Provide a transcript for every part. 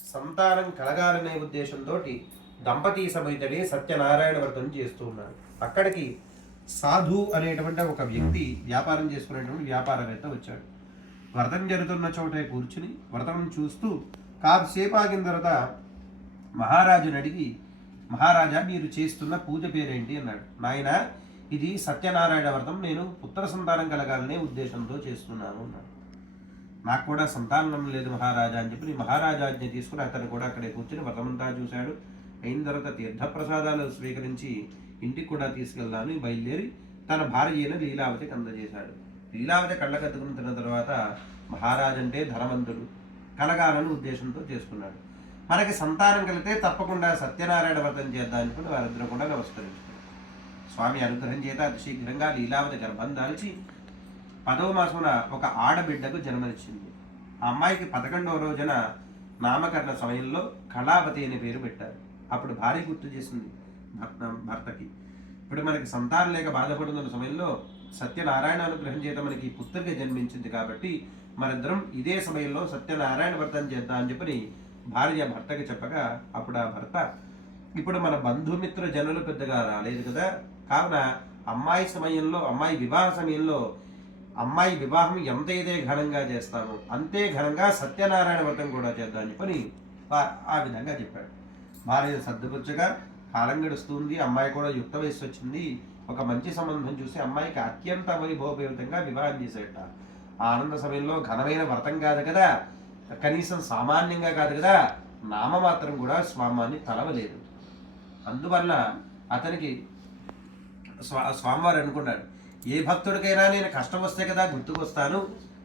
సంతానం కలగాలనే ఉద్దేశంతో దంపతి సమేతడే సత్యనారాయణ వ్రతం చేస్తూ ఉన్నాడు. అక్కడికి సాధు అనేటువంటి ఒక వ్యక్తి వ్యాపారం చేసుకునేటువంటి వ్యాపారవేత్త వచ్చాడు. వ్రతం జరుగుతున్న చోటే కూర్చుని వ్రతం చూస్తూ కాసేపు ఆగిన తర్వాత మహారాజుని అడిగి, మహారాజా మీరు చేస్తున్న పూజ పేరేంటి అన్నాడు. నాయన ఇది సత్యనారాయణ వ్రతం, నేను పుత్ర సంతానం కలగాలనే ఉద్దేశంతో చేస్తున్నాను అన్నాడు. నాకు కూడా సంతానం లేదు మహారాజా అని చెప్పి మహారాజాజ్ఞ తీసుకుని అతను కూడా అక్కడే కూర్చుని వ్రతమంతా చూశాడు. అయిన తర్వాత తీర్థప్రసాదాలు స్వీకరించి ఇంటికి కూడా తీసుకెళ్దామని బయలుదేరి తన భార్య అయిన లీలావతికి అందజేశాడు. లీలావతి కళ్ళకద్దుకుని తిన్న తర్వాత మహారాజు అంటే ధనవంతుడు, కలగాలని ఉద్దేశంతో చేసుకున్నాడు. మనకి సంతానం కలిగితే తప్పకుండా సత్యనారాయణ వ్రతం చేద్దాం అనుకుని వారిద్దరూ కూడా నమస్కరించారు. స్వామి అనుగ్రహం చేత అతి శీఘ్రంగా లీలావతి గర్భం దాల్చి 10వ మాసమున ఒక ఆడబిడ్డకు జన్మనిచ్చింది. ఆ అమ్మాయికి 11వ రోజున నామకరణ సమయంలో కళావతి అనే పేరు పెట్టారు. అప్పుడు భార్య గుర్తు చేసింది భర్తకి, ఇప్పుడు మనకి సంతానం లేక బాధపడుతున్న సమయంలో సత్యనారాయణ అనుగ్రహం చేత మనకి పుత్రిక జన్మించింది కాబట్టి మరిద్దరం ఇదే సమయంలో సత్యనారాయణ వ్రతం చేద్దాం అని చెప్పని భార్య భర్తకి చెప్పగా, అప్పుడు ఆ భర్త, ఇప్పుడు మన బంధుమిత్ర జనులు పెద్దగా రాలేదు కదా, కావున అమ్మాయి వివాహ సమయంలో అమ్మాయి వివాహం ఎంతైతే ఘనంగా చేస్తామో అంతే ఘనంగా సత్యనారాయణ వ్రతం కూడా చేద్దాం అని చెప్పని ఆ విధంగా చెప్పాడు. భార్య సర్దుపుచ్చగా కాలం గడుస్తుంది. అమ్మాయి కూడా యుక్త వయసు వచ్చింది. ఒక మంచి సంబంధం చూసి అమ్మాయికి అత్యంత వైభవపేతంగా వివాహం చేసేట. ఆ ఆనంద సమయంలో ఘనమైన వ్రతం కాదు కదా, కనీసం సామాన్యంగా కాదు కదా, నామమాత్రం కూడా స్వామాన్ని తలవలేదు. అందువల్ల అతనికి స్వామివారు అనుకున్నాడు, ఏ భక్తుడికైనా నేను కష్టం వస్తే కదా గుర్తుకొస్తాను,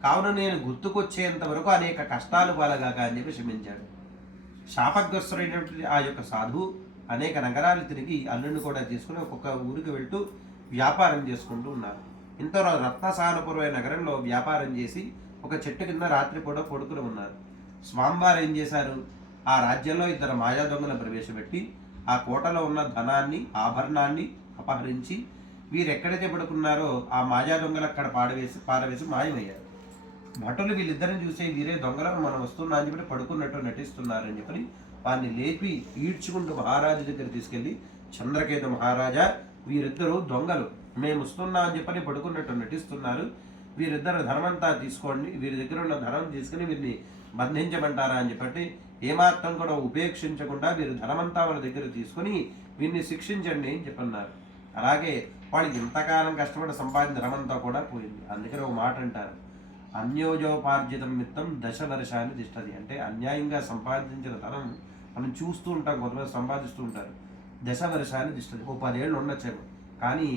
కావున నేను గుర్తుకొచ్చేంత వరకు అనేక కష్టాలు పాలగాక అని చెప్పి క్షమించాడు. శాపగ్రస్తుడైనటువంటి ఆ యొక్క సాధువు అనేక నగరాలు తిరిగి అల్లుడిని కూడా తీసుకుని ఒక్కొక్క ఊరికి వెళ్తూ వ్యాపారం చేసుకుంటూ ఉన్నారు. ఇంతలో రత్నసానపురమైన నగరంలో వ్యాపారం చేసి ఒక చెట్టు కింద రాత్రి పూట పడుకుని ఉన్నారు. స్వామివారు ఏం చేశారు, ఆ రాజ్యంలో 2 మాయా దొంగలను ప్రవేశపెట్టి ఆ కోటలో ఉన్న ధనాన్ని ఆభరణాన్ని అపహరించి వీరు ఎక్కడైతే పడుకున్నారో ఆ మాయా దొంగలు అక్కడ పారవేసి మాయమయ్యారు. భటులు వీళ్ళిద్దరిని చూసే వీరే దొంగలను మనం వస్తున్నా అని చెప్పి పడుకున్నట్టు నటిస్తున్నారని చెప్పని వారిని లేపి ఈడ్చుకుంటూ మహారాజు దగ్గర తీసుకెళ్లి, చంద్రకేతు మహారాజా, వీరిద్దరూ దొంగలు, మేము వస్తున్నా అని చెప్పని పడుకున్నట్టు నటిస్తున్నారు, వీరిద్దరు ధనమంతా తీసుకోండి, వీరి దగ్గర ఉన్న ధనం తీసుకుని వీరిని బంధించమంటారా అని చెప్పి ఏమాత్రం కూడా ఉపేక్షించకుండా వీరు ధనమంతా వాళ్ళ దగ్గర తీసుకుని వీరిని శిక్షించండి అని చెప్పన్నారు. అలాగే వాళ్ళకి ఇంతకాలం కష్టపడి సంపాదించిన ధనమంతా కూడా పోయింది. అందుకని ఒక మాట అంటారు, అన్యోజోపార్జితం మిత్తం 10 వర్షాన్ని తిష్టది. అంటే అన్యాయంగా సంపాదించిన ధనం మనం చూస్తూ ఉంటాం, కొంతమంది సంపాదిస్తూ ఉంటారు, 10 వర్షాన్ని తిష్టది. ఓ 10 ఏళ్ళు ఉండొచ్చేమో, కానీ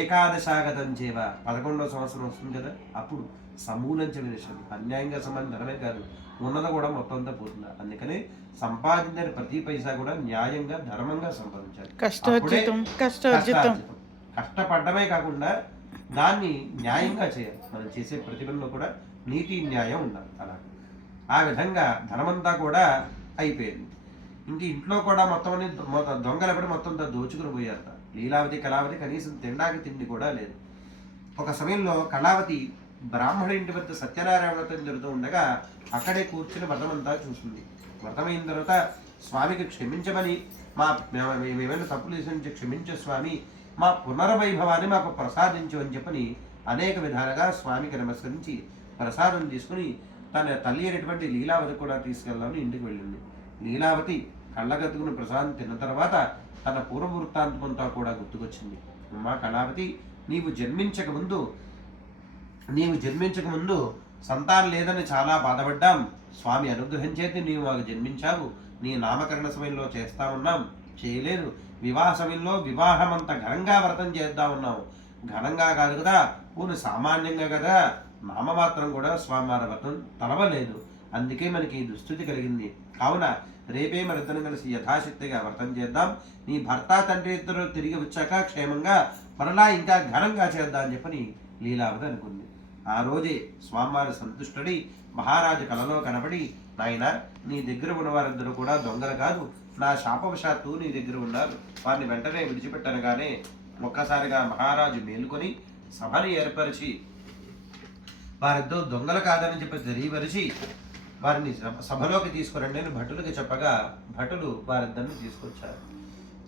ఏకాదశాగతం చేవ 11వ సంవత్సరం వస్తుంది కదా, అప్పుడు సమూలంచ విషయం అన్యాయంగా సంబంధించిన ధనమే కాదు, ఉన్నది కూడా మొత్తం అంతా పోతుంది. అందుకని సంపాదించిన ప్రతి పైసా కూడా న్యాయంగా ధర్మంగా సంపాదించాలి. కష్టపడ్డమే కాకుండా దాన్ని న్యాయంగా చేయాలి. మనం చేసే ప్రతిభలో కూడా నీతి న్యాయం ఉండాలి. అలా ఆ విధంగా ధనమంతా కూడా అయిపోయింది. ఇంక ఇంట్లో కూడా మొత్తం దొంగలు ఎప్పుడు మొత్తం దోచుకుని పోయారట. లీలావతి కళావతి కనీసం తినడానికి తిండి కూడా లేదు. ఒక సమయంలో కళావతి బ్రాహ్మణ ఇంటి వద్ద సత్యనారాయణ వ్రతం జరుగుతూ ఉండగా అక్కడే కూర్చుని వ్రతమంతా చూస్తుంది. వ్రతమైన తర్వాత స్వామికి క్షమించమని, మేమేమైనా తప్పులు చేసి క్షమించే స్వామి, మా పునర్వైభవాన్ని మాకు ప్రసాదించు అని చెప్పని అనేక విధాలుగా స్వామికి నమస్కరించి ప్రసాదం తీసుకుని తన తల్లి అయినటువంటి లీలావతి కూడా తీసుకెళ్దామని ఇంటికి వెళ్ళింది. లీలావతి కళ్ళగద్దుకుని ప్రసాదం తిన్న తర్వాత తన పూర్వ వృత్తాంతమంతా కూడా గుర్తుకొచ్చింది. అమ్మా కళావతి, నీవు జన్మించక ముందు సంతానం లేదని చాలా బాధపడ్డాం. స్వామి అనుగ్రహం చేతి నీవు మాకు జన్మించావు. నీ నామకరణ సమయంలో చేస్తా ఉన్నాం, చేయలేదు. వివాహ సమయంలో వివాహం అంత ఘనంగా వ్రతం చేద్దా ఉన్నావు, ఘనంగా కాదు కదా, పూర్ణ సామాన్యంగా కదా, నామమాత్రం కూడా స్వామివారి వ్రతం తలవలేదు. అందుకే మనకి ఈ దుస్థితి కలిగింది. కావున రేపే మరిద్దరం కలిసి యథాశక్తిగా వ్రతం చేద్దాం. నీ భర్త తండ్రి ఇద్దరు తిరిగి వచ్చాక క్షేమంగా మరలా ఇంకా ఘనంగా చేద్దాం అని చెప్పని లీలావతి అనుకుంది. ఆ రోజే స్వామివారి సంతుష్టుడి మహారాజు కలలో కనబడి, నాయన నీ దగ్గర ఉన్న వారిద్దరూ కూడా దొంగలు కాదు, నా శాపవశాత్తు నీ దగ్గర ఉన్నారు, వారిని వెంటనే విడిచిపెట్టనగానే ఒక్కసారిగా మహారాజు మేలుకొని సభని ఏర్పరిచి వారిద్దరూ దొంగలు కాదని చెప్పి తెలియపరిచి వారిని సభలోకి తీసుకురండి అని భటులకి చెప్పగా భటులు వారిద్దరిని తీసుకొచ్చారు.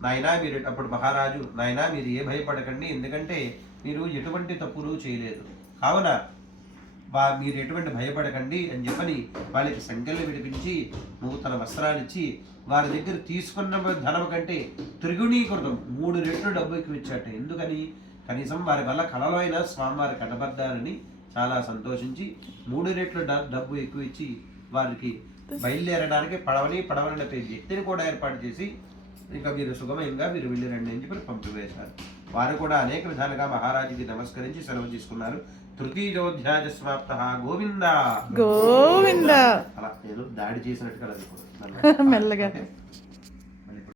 నాయనా మీరు, అప్పుడు మహారాజు, నాయనా మీరు ఏ భయపడకండి, ఎందుకంటే మీరు ఎటువంటి తప్పులు చేయలేదు కావున మీరు ఎటువంటి భయపడకండి అని చెప్పని వాళ్ళకి సంఖ్యలు విడిపించి నూతన వస్త్రాలు ఇచ్చి వారి దగ్గర తీసుకున్న ధనం కంటే త్రిగుణీకృతం 3 రెట్లు డబ్బు ఎక్కువ ఇచ్చాట. ఎందుకని? కనీసం వారి వల్ల కళలో అయినా స్వామివారి కనబడ్డారని చాలా సంతోషించి 3 రెట్లు డబ్బు ఎక్కువ ఇచ్చి వారికి బయలుదేరడానికి పడవని నడిపే వ్యక్తిని కూడా ఏర్పాటు చేసి ఇంకా మీరు సుగమయంగా మీరు వెళ్ళి రండి అని చెప్పి పంపివేశారు. వారు కూడా అనేక విధాలుగా మహారాజుకి నమస్కరించి సెలవు తీసుకున్నారు. తృతీయోధ్యాయ సమాప్త. గోవింద గోవింద. అలా ఏదో దాడి చేసినట్టుగా మెల్లగా.